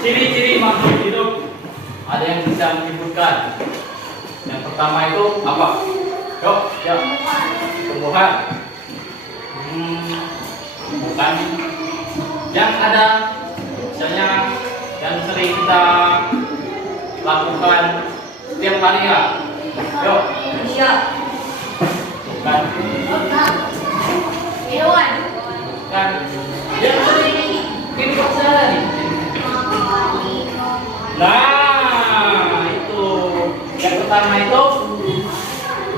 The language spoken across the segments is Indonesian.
ciri-ciri makhluk hidup. Ada yang bisa menyebutkan? Yang pertama itu apa? Yuk, ya. Tumbuhan. Bukan. Yang ada, misalnya yang sering kita lakukan setiap hari ya. Yuk. Iya. Bukan. Hewan. Bukan. Yang sering hidup sehari. Nah, itu yang pertama itu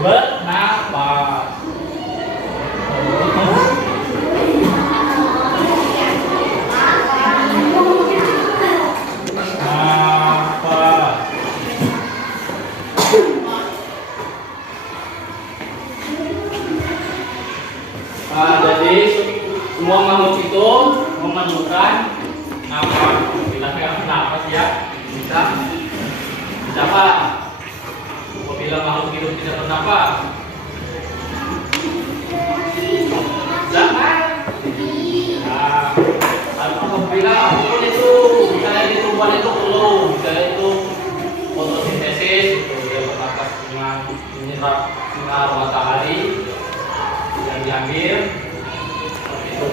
bernapas. Jadi semua makhluk itu memerlukan nafas. Bila nggak nafas ya bisa apa? Apabila makhluk hidup tidak bernafas, jangan. Nah, apabila apapun itu, misalnya di tumbuhan itu perlu, misalnya itu fotosintesis, itu dia bernafas dengan menyerap sinar matahari yang diambil. Itu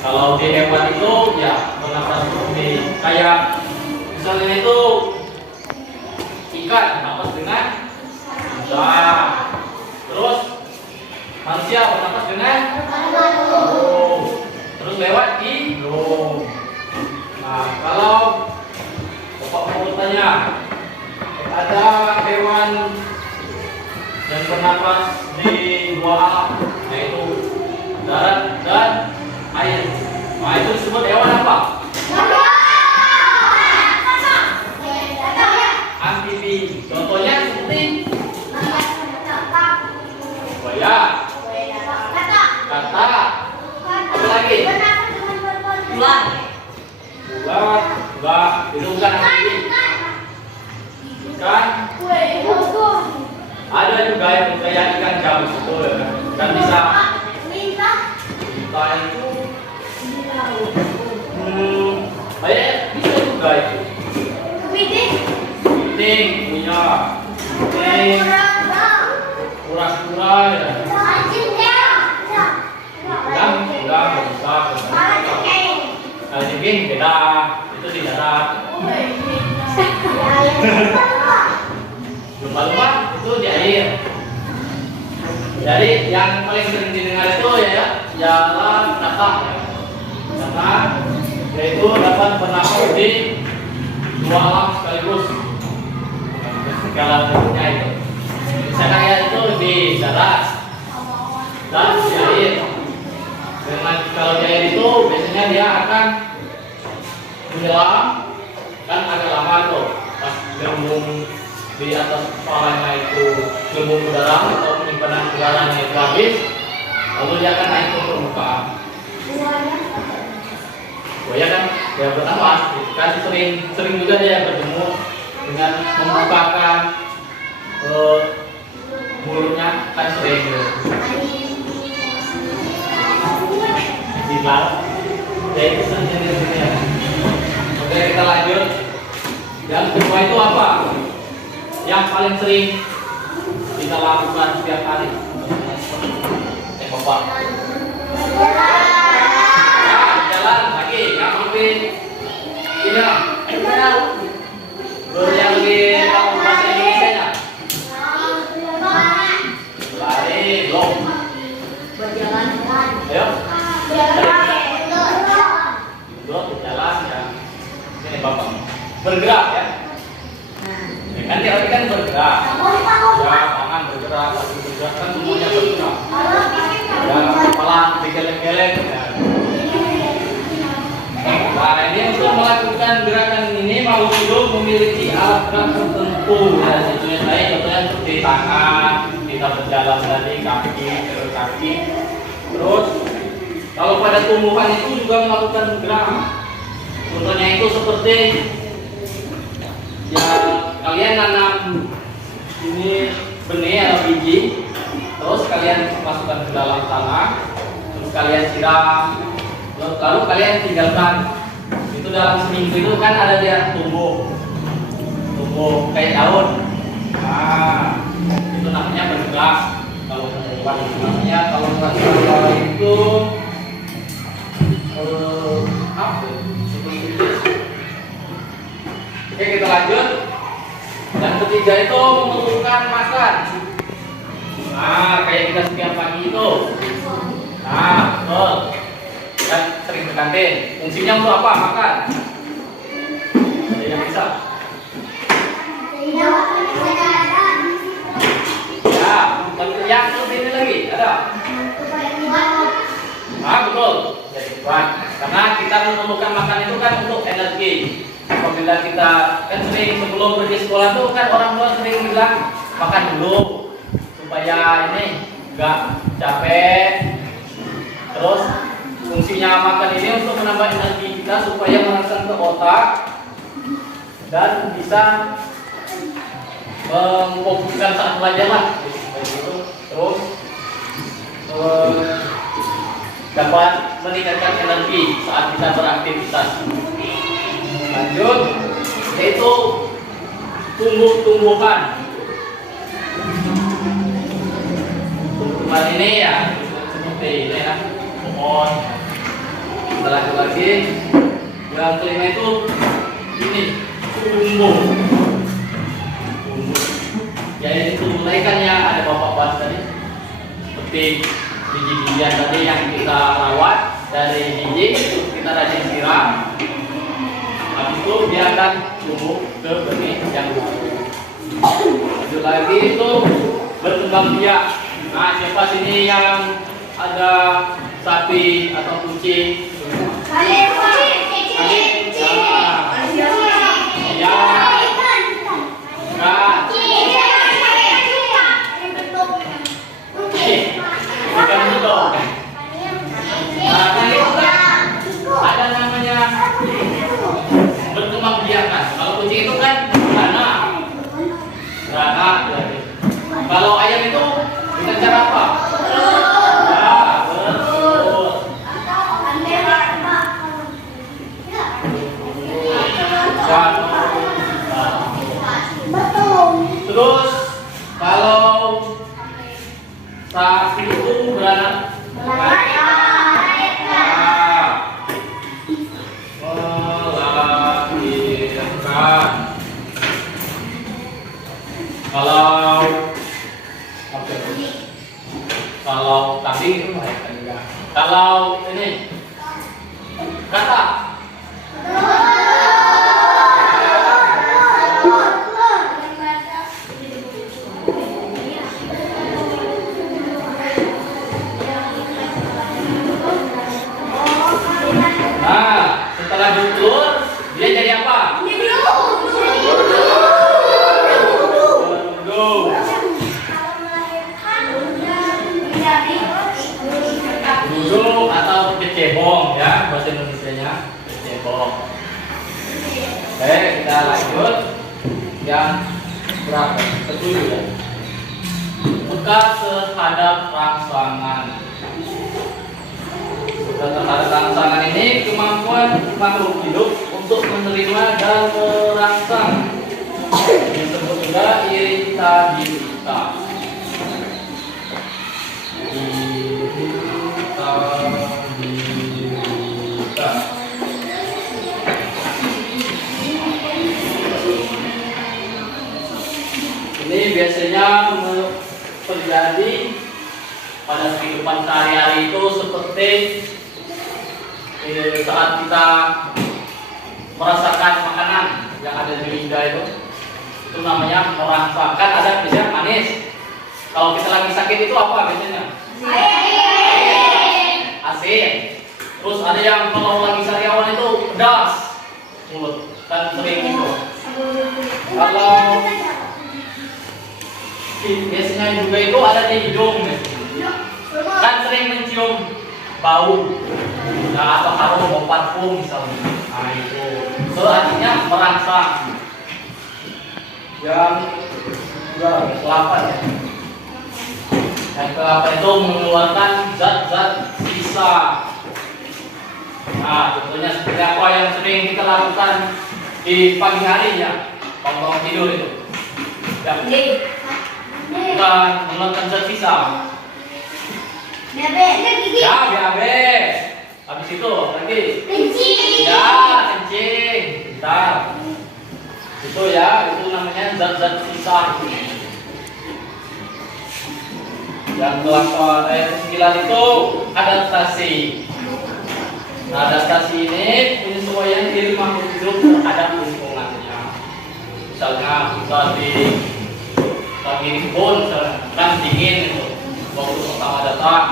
kalau di hewan itu ya bernafas seperti kayak misalnya itu ikan bernafas dengan lidah. Terus manusia bernafas dengan hidung. Terus lewat hidung. Nah, kalau Bapak mau bertanya, ada hewan yang bernafas di dua alam, yaitu darat dan air. Nah, itu disebut hewan apa? Amfibi. Contohnya seperti buaya, kata, apa lagi? Ular. Ular, itu bukan amfibi. Ikan. Ada juga yang kayak ikan jamus itu dan bisa kita itu bisa juga itu kepiting punya kura-kura ya udang bisa kalajengking beda itu di darat lumba-lumba itu di air. Jadi yang paling sering didengar itu ya ialah kata, yaitu dapat bernafas di dua alam sekaligus. Segala bentuknya itu. Misalnya itu di darat dan di air. Dengan kalau di air itu biasanya dia akan menyelam kan agak lama tuh pas gelembung di atas kepalanya itu gelembung udara atau penyimpanan udaranya itu habis, lalu dia akan naik ke permukaan. Buaya kan dia bernafas, kan sering juga dia bertemu dengan membukakan mulutnya kan sering di laut. Jadi itu sendiri ya. Oke, kita lanjut. Yang kedua itu apa? Yang paling sering kita lakukan setiap hari. Bapak. Jalan lagi, yang lebih ini lah. Yang lebih tahu bahasa Indonesia-nya. Lari, belum. Berjalan. Ayo. Berjalan ya. Ini Bapak. Bergerak ya. Kan dia tadi kan bergerak. Ya, tangan bergerak, kaki bergerak, kan semuanya bergerak. Ya, kepala digeleng-geleng. Ya. Nah, ini untuk melakukan gerakan ini makhluk hidup memiliki alat gerak tertentu. Ya, contohnya seperti tangan, kita berjalan dari kaki ke kaki. Terus, kalau pada tumbuhan itu juga melakukan gerakan. Contohnya itu seperti ya kalian nanam ini benih atau biji, terus kalian masukkan ke dalam tanah, terus kalian siram, lalu kalian tinggalkan. Itu dalam seminggu itu kan ada dia tumbuh kayak daun. Nah, itu namanya bergerak. Kalau perempuan namanya, kalau nggak salah itu apa? Oke, kita lanjut. Dan ketiga itu memerlukan makan. Nah, kayak kita setiap pagi itu. Nah, betul. Dan sering ke kantin. Fungsinya untuk apa? Makan. Ada yang bisa? Ya, yang lebih ini lagi ada. Ah, betul. Jadi kuat. Karena kita memerlukan makan itu kan untuk energi. Apabila kita kan sering sebelum pergi sekolah tuh kan orang tua sering bilang makan dulu supaya ini enggak capek. Terus fungsinya makan ini untuk menambah energi kita supaya merangsang ke otak dan bisa memfokuskan saat belajar lah. Terus dapat meningkatkan energi saat kita beraktivitas. Lanjut, yaitu tumbuh-tumbuhan. Tumbuhan ini ya seperti ini ya, pohon. Kita lanjut lagi. Yang kelima itu ini tumbuh. Jadi tumbuh tadi kan ya ada bapak bahas tadi. Seperti biji-bijian tadi yang kita rawat dari biji kita rajin siram. Habis itu dia akan tumbuh ke benih yang baru. Lanjut lagi itu berkembang biak. Nah, siapa sini yang ada sapi atau kucing? Ada namanya berkembang biak kan. Kalau kucing itu kan beranak. Kalau ayam itu dengan cara apa? Ya, betul. Terus kalau sapi itu beranak kalau kambing itu kalau ini kata nah setelah dulur dia jadi apa? Duduk atau kecebong ya bahasa Indonesianya kecebong. Oke, kita lanjut yang berapa? Ketujuh ya. Peka terhadap rangsangan. Peka terhadap rangsangan ini kemampuan makhluk hidup untuk menerima dan merangsang. Disebut juga iritabilitas. Ini biasanya terjadi pada kehidupan sehari-hari itu seperti saat kita merasakan makanan yang ada di lidah itu namanya merangsang. Kan ada biasanya manis. Kalau kita lagi sakit itu apa biasanya? Asin. Terus ada yang kalau lagi sariawan itu pedas mulut kan sering itu. Kalau biasanya juga itu ada di hidung kan sering mencium bau atau harum bau parfum misalnya. Nah itu artinya merangsang. Yang ke-8 ya. Yang ke-8 itu mengeluarkan zat-zat sisa. Nah, contohnya seperti apa yang sering kita lakukan di pagi hari ya, bangun tidur itu. Ya, kita menonton tersisa. Ya, BAB. Habis itu lagi. Ya, kencing. Bentar. Itu ya, itu namanya zat-zat sisa. Yang ke-9 itu adaptasi. Nah, adaptasi ini penyesuaian diri makhluk hidup terhadap lingkungannya. Misalnya kita lagi di kebun, kan dingin itu, waktu pertama datang.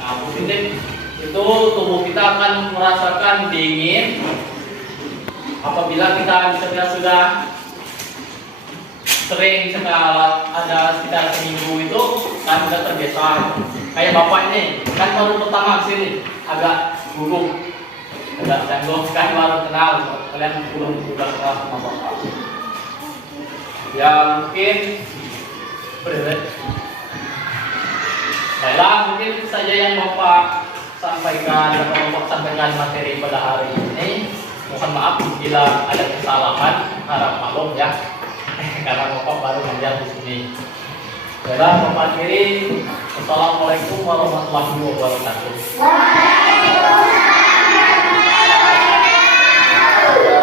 Nah, positif itu tubuh kita akan merasakan dingin apabila kita misalnya sudah sering sekali ada sekitar seminggu itu kan sudah terbiasa. Kayak bapak ini kan baru pertama sini agak gugup, agak canggung kan baru kenal, kalian belum juga kenal sama bapak. Ya mungkin berat. Baiklah, mungkin itu saja yang bapak sampaikan dan bapak sampaikan materi pada hari ini. Mohon maaf bila ada kesalahan, harap maklum ya. Karena bapak baru ngajar di sini. Baiklah, bapak akhiri. Assalamualaikum warahmatullahi wabarakatuh.